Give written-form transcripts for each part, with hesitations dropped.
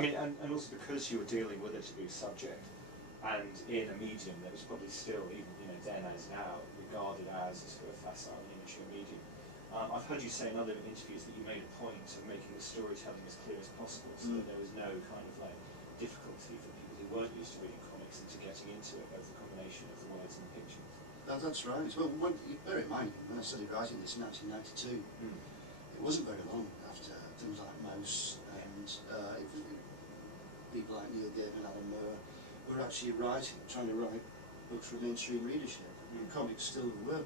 I mean, and also because you were dealing with a taboo subject, and in a medium that was probably still, even then as now, regarded as a sort of facile and immature medium. I've heard you say in other interviews that you made a point of making the storytelling as clear as possible, so that there was no kind of like difficulty for people who weren't used to reading comics into getting into it, both the combination of the words and the pictures. That's right. Well, bear in mind, when I started writing this in 1992, it wasn't very long after things like Mouse and people like Neil Gaiman and Alan Moore were actually trying to write books for mainstream readership. Comics still were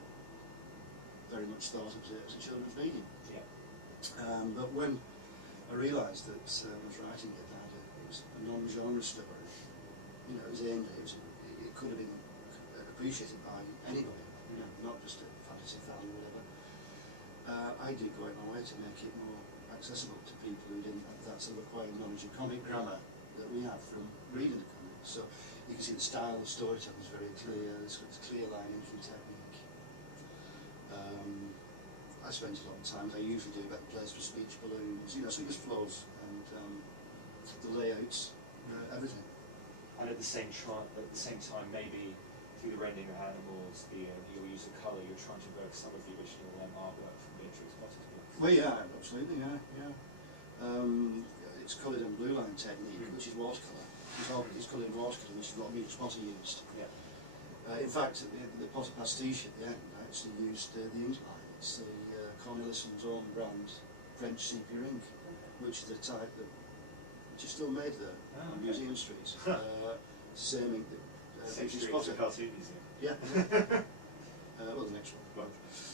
very much thought of as a children's medium. Yeah. But when I realised that I was writing it, that it was a non-genre story, it was aimed at, it could have been appreciated by anybody, not just a fantasy fan or whatever. I did go out my way to make it more accessible to people who didn't have that sort of acquired knowledge of comic grammar that we have from reading the comics. So you can see the style of storytelling is very clear, it's got this clear line entry technique. I spent a lot of time, I usually do about the place for speech balloons, so it just flows, and the layouts, everything. And at the same time, maybe through the rendering of animals, your use of colour, you're trying to evoke some of the original artwork from Beatrix Potter's book. Well, yeah, absolutely, yeah. It's coloured in blue line technique, which is watercolour. It's coloured in watercolour, which is what Beatrix Potter used. Yeah. In fact, the Potter pastiche at the end actually used the ink line. It's the Cornelissen's own brand French sepia ink, which is the type that which is still made there on Museum Street. Same ink that Beatrix Potter. Cartoon Museum. Yeah. Well, the next one.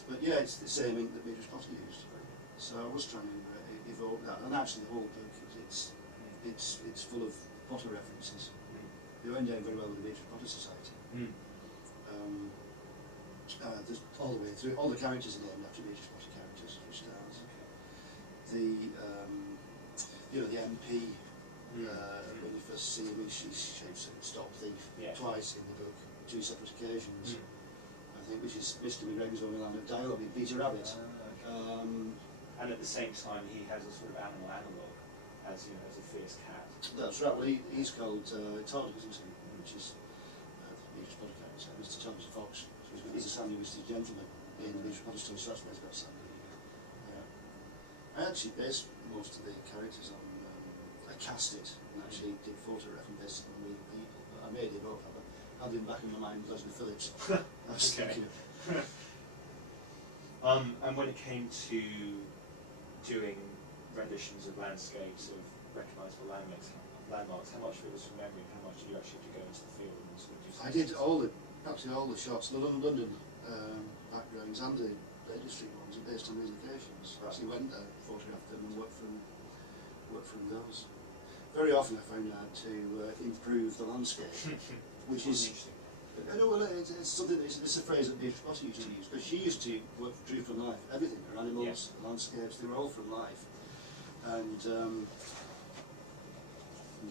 But yeah, it's the same ink that Beatrix Potter used. So I was trying to evoke that, and actually the whole book it's full of Potter references. They went down very well with the Beatrix Potter Society. There's all the way through. All the characters are named after Beatrix Potter characters, for stars. The MP, when you first see him, she shapes a stop thief twice in the book, 2 separate occasions. I think, which is Mr. McGregor's only line of dialogue in Peter Rabbit. And at the same time, he has a sort of animal analogue as as a fierce cat. That's right. Well, he's called Todd, isn't he? Which is Beatrix Potter character, Mr. Thomas Fox. He's a Sandy Mr. Gentleman in the Beatrix Potter story, so that's where he's got Sandy. I actually based most of the characters on, I cast it and actually did photo reference based on real people. But I made it up. I had him back in my mind, Leslie Phillips. And when it came to doing renditions of landscapes, of recognisable landmarks, how much of it was from memory, and how much did you actually have to go into the field and sort of do? I did practically all the shots, the London backgrounds and the Lady Street ones are based on these locations. I actually went there, photographed them and worked from those. Very often I found out to improve the landscape, which is, it's something, it's a phrase that Beatrix Potter used to use, but she used to work drew from life, everything, her animals, landscapes, they were all from life. And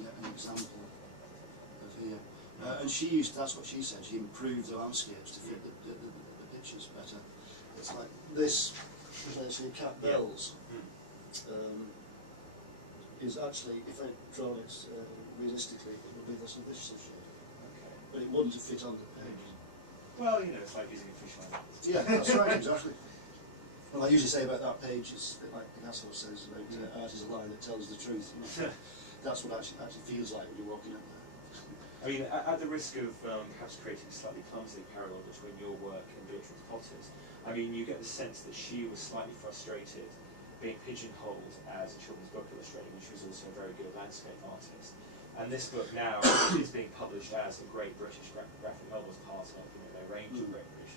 get an example of here. And she used, that's what she said, she improved the landscapes to fit the pictures better. It's like this, as I say, cat bells, is actually, if I'd drawn it realistically, it would be this sort of shape. Okay. But it wouldn't fit on the page. Well, it's like using a fish line. Yeah, that's right, exactly. Well, I usually say about that page, it's a bit like Picasso says about art is a lie that tells the truth. That's what actually feels like when you're walking up there. I mean, at the risk of perhaps creating a slightly clumsy parallel between your work and Beatrix Potter's, I mean, you get the sense that she was slightly frustrated being pigeonholed as a children's book illustrator, when she was also a very good landscape artist. And this book now is being published as a great British graphic novel, as part of their range of great British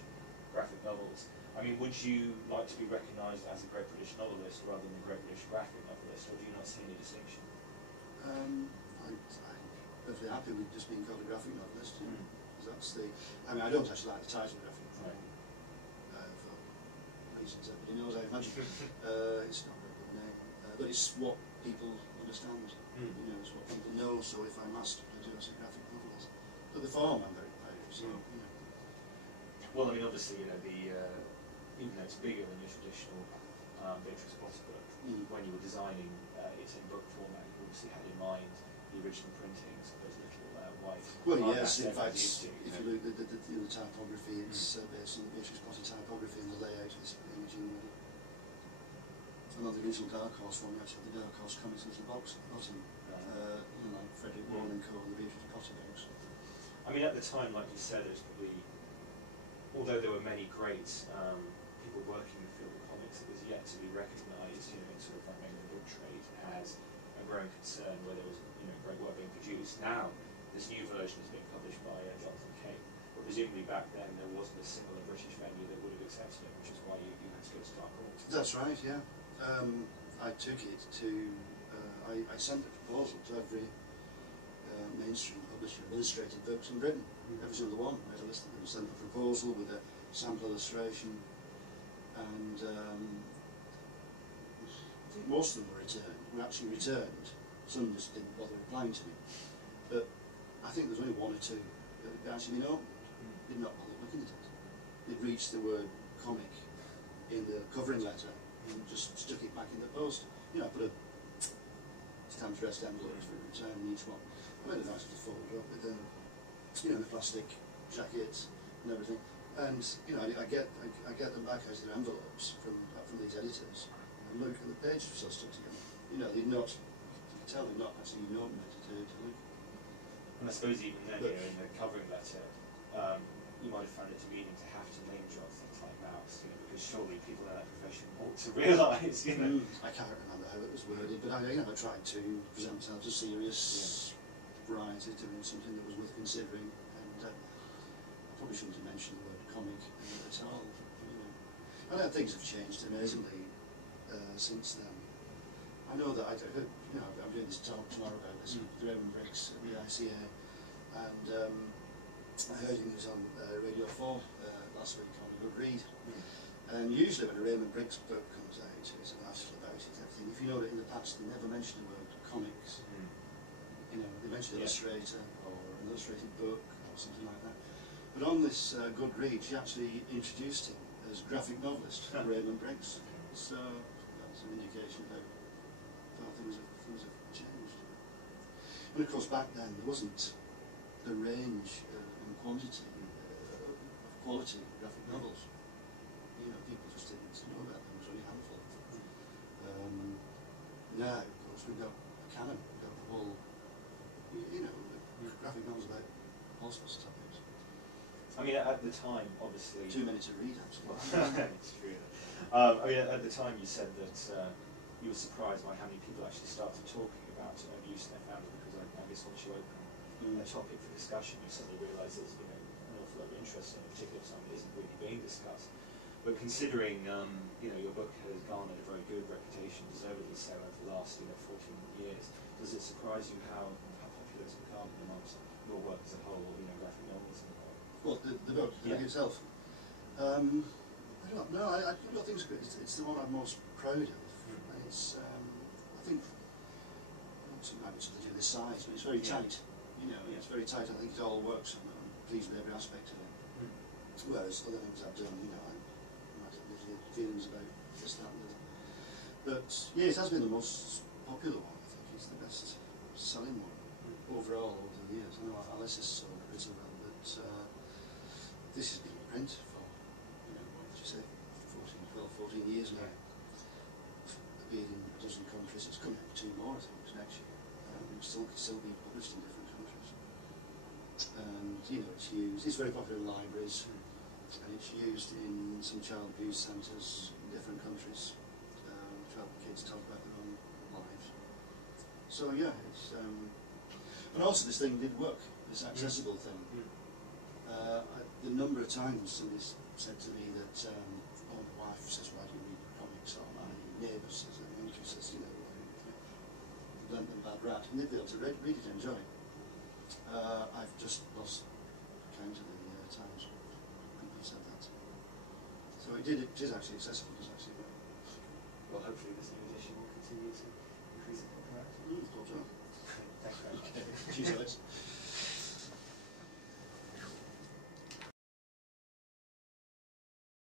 graphic novels. I mean, would you like to be recognised as a great British novelist rather than a great British graphic novelist, or do you not see any distinction? I'm perfectly happy with just being called a graphic novelist. That's the. I mean, I don't actually like the title graphic novel for reasons everybody knows, I imagine. It's not a very good name, but it's what people understand. It's what people know. So if I'm asked to produce a graphic novelist, but the form I'm very proud of. So Well, I mean, obviously, even though it's bigger than your traditional Beatrix Potter book, when you were designing it in book format, you obviously had in mind the original printings of those little white. Well, yes, in fact, if if you look at the typography, it's based on the Beatrix Potter typography and the layout of this imaging. And on the original Dark Horse one, we actually had the Dark Horse Comics little box at the bottom, like Frederick Warren and Co. and the Beatrix Potter books. I mean, at the time, like you said, it was probably, although there were many great people working in the field of comics, it was yet to be recognised, in sort of like maybe the book trade as a growing concern where there was, great work being produced. Now, this new version is being published by Jonathan Kay, but presumably back then there wasn't a similar British venue that would have accepted it, which is why you had to go to Dark Horse. That's right, yeah. I took it to, I sent a proposal to every mainstream publisher of illustrated books in Britain, every single one. I had a list of them, sent a proposal with a sample illustration, and I think most of them were actually returned. Some just didn't bother replying to me. But I think there's only one or two that had actually been opened, did not bother looking at it. They'd reached the word comic in the covering letter and just stuck it back in the post. I put a stamped dressed envelopes for return in each one. I made a nice little folder up with them, the plastic jackets and everything. And I get them back out of their envelopes from these editors, and look, and the page was so stuck together. They'd not, you could tell they'd not actually known better to look. And I suppose even then, in the covering letter, you might have found it demeaning to have to name drop things like Mouse, because surely people in that profession ought to realise, I can't remember how it was worded, but I tried to present myself as a serious writer doing something that was worth considering, and I probably shouldn't have mentioned the word comic at all. I know things have changed amazingly since then. I know that I'm doing this talk tomorrow about this with Raymond Briggs at the ICA, and I heard him was on Radio 4 last week on a good read. And usually when a Raymond Briggs book comes out, there's an article about it, everything. If you know that in the past they never mentioned the word comics. They mentioned illustrator or an illustrated book or something like that. But on this good read, she actually introduced him as graphic novelist, Raymond Briggs. So that's an indication of how things have changed. And of course back then there wasn't the range and quantity of quality graphic novels. People just didn't know about them. There was only a handful. Now, of course, we've got a canon. We've got the whole, graphic novels about all sorts of topics. I mean, at the time, obviously... Too many to read, actually. It's true. I mean, at the time you said that you were surprised by how many people actually started talking about abuse in their family, because I guess once you open a topic for discussion, you suddenly realise there's an awful lot of interest in it, particularly if something isn't really being discussed. But considering your book has garnered a very good reputation, deservedly so, over the last 14 years, does it surprise you how popular it's become amongst your work as a whole, graphic novels? Well, the book itself. I don't know. I don't think it's the one I'm most proud of. And it's, I think, it might be something to do with the size, but it's very tight. It's very tight. I think it all works. I'm pleased with every aspect of it. Whereas other things I've done, I might have little feelings about this, that, and the other. But yeah, it has been the most popular one. I think it's the best selling one overall over the years. I know Alice has sold it as well, but this has been in print for, what did you say, 14 years now. Being in a dozen countries, it's coming up 2 more, I think, next year. Still being published in different countries. And it's very popular in libraries, and it's used in some child abuse centres in different countries to help kids talk about their own lives. So yeah, it's and also this thing did work, this accessible thing. The number of times somebody's said to me that, my wife says, why do you read comics, or my neighbour says, and my uncle says, you've lent them a bad rat, and they'd be able to read it and enjoy it. I've just lost count of the times people said that. So it is actually accessible, it's actually work. Well, hopefully this new edition will continue to increase in popularity. Hope so. Thanks very much. Cheers, Alex.